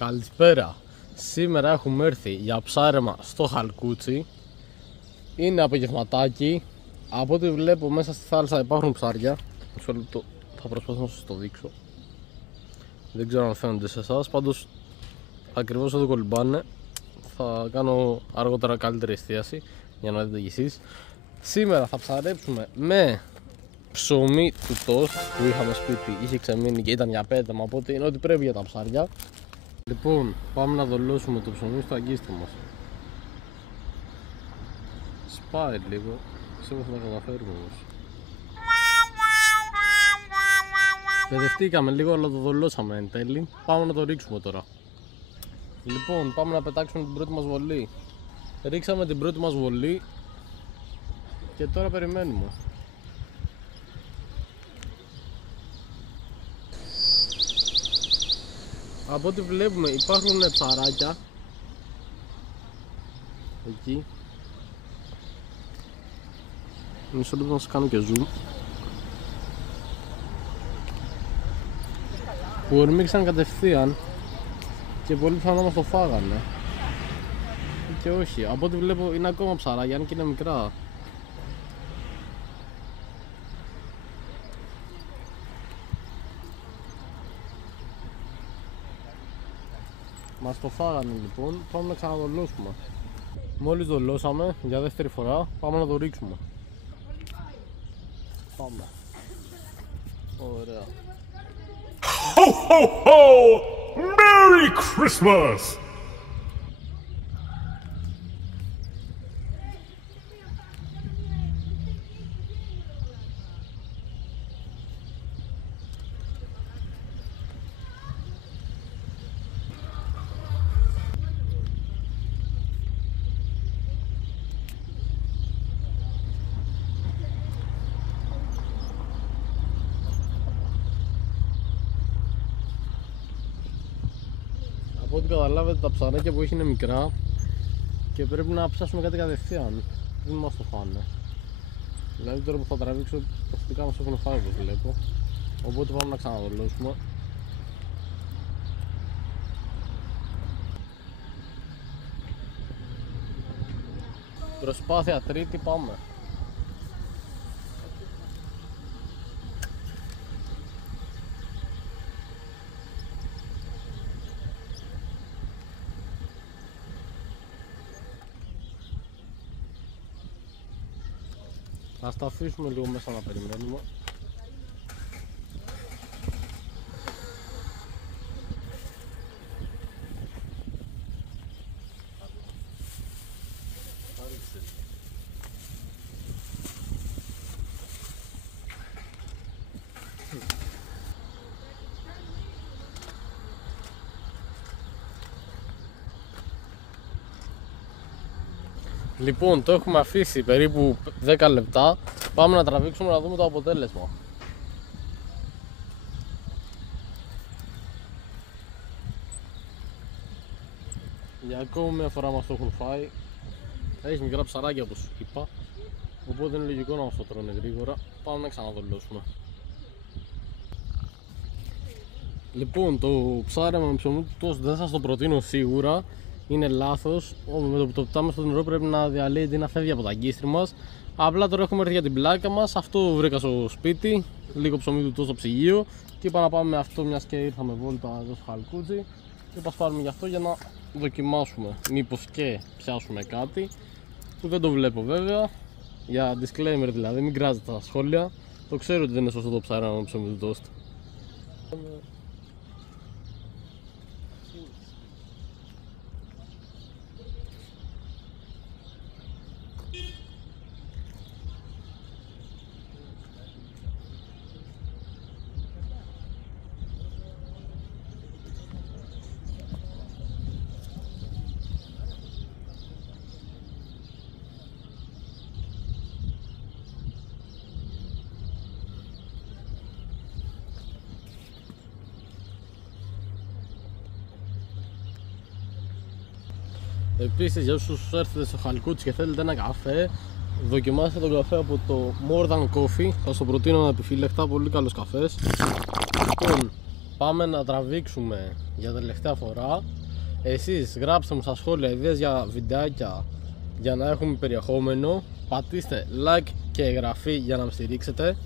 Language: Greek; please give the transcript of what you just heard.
Καλησπέρα. Σήμερα έχουμε έρθει για ψάρεμα στο Χαλκούτσι. Είναι απογευματάκι. Από ό,τι βλέπω μέσα στη θάλασσα υπάρχουν ψάρια. Μισό λεπτό, θα προσπαθήσω να σας το δείξω. Δεν ξέρω αν φαίνονται σε εσάς. Πάντως ακριβώς εδώ κολυμπάνε. Θα κάνω αργότερα καλύτερη εστίαση για να δείτε κι εσείς. Σήμερα θα ψαρέψουμε με ψωμί του τόστ που είχαμε σπίτι, είχε ξεμείνει και ήταν για πέταμα, οπότε είναι ό,τι πρέπει για τα ψάρια. Λοιπόν, πάμε να δολώσουμε το ψωμί στο αγκίστη μας. Σπάει λίγο, πιστεύω θα τα καταφέρουμε όμως. Παιδευτήκαμε λίγο αλλά το δολώσαμε εν τέλει. Πάμε να το ρίξουμε τώρα. Λοιπόν, πάμε να πετάξουμε την πρώτη μας βολή. Ρίξαμε την πρώτη μας βολή και τώρα περιμένουμε. Από ό,τι βλέπουμε υπάρχουν ψαράκια εκεί. Μισό λεπτό να σας κάνω και zoom. Που ορμήξαν κατευθείαν και πολύ πιθανό μας το φάγανε. Και όχι, από ό,τι βλέπω είναι ακόμα ψαράκια, αν και είναι μικρά. Μας το φάγανε λοιπόν, πάμε να ξαναδολώσουμε. Μόλις δολώσαμε για δεύτερη φορά, πάμε να το ρίξουμε. Πάμε. Ωραία. Ho ho ho! Merry Christmas! Από ό,τι καταλάβετε τα ψαράκια που έχει είναι μικρά και πρέπει να ψάσουμε κάτι κατευθείαν. Δεν μας το φάνε. Δηλαδή τώρα που θα τραβήξω τα θετικά μας έχουν φάει όπως βλέπω. Οπότε πάμε να ξαναδολώσουμε. Προσπάθεια τρίτη, πάμε. Ας τα αφήσουμε λίγο μέσα να περιμένουμε. Λοιπόν, το έχουμε αφήσει περίπου 10 λεπτά. Πάμε να τραβήξουμε να δούμε το αποτέλεσμα. Για ακόμη μια φορά μας το έχουν φάει. Έχει μικρά ψαράκια όπως είπα, οπότε είναι λογικό να μας το τρώνε γρήγορα. Πάμε να ξαναδολώσουμε. Λοιπόν, το ψάρεμα με ψωμί του τόστ δεν σας το προτείνω σίγουρα. Είναι λάθος. Με το που το πετάμε στο νερό πρέπει να διαλύεται ή να φεύγει από τα αγκίστρι μας. Απλά τώρα έχουμε έρθει για την πλάκα μας. Αυτό βρήκα στο σπίτι. Λίγο ψωμί του τόστ στο ψυγείο. Και είπα να πάμε με αυτό, μιας και ήρθαμε βόλτα εδώ στο Χαλκούτσι. Και είπα πάρουμε γι' αυτό για να δοκιμάσουμε. Μήπως και πιάσουμε κάτι. Που δεν το βλέπω βέβαια. Για disclaimer δηλαδή, μην κράζετε τα σχόλια. Το ξέρω ότι δεν είναι σωστό το ψάρεμα με ψωμί του τόστ. Επίσης, για όσους έρθετε στο Χαλκούτσι και θέλετε ένα καφέ, δοκιμάστε τον καφέ από το More Than Coffee. Θα σας το προτείνω ανεπιφύλακτα, πολύ καλός καφές. Λοιπόν, πάμε να τραβήξουμε για τελευταία φορά. Εσείς γράψτε μου στα σχόλια ιδέες για βιντεάκια για να έχουμε περιεχόμενο. Πατήστε like και εγγραφή για να με στηρίξετε.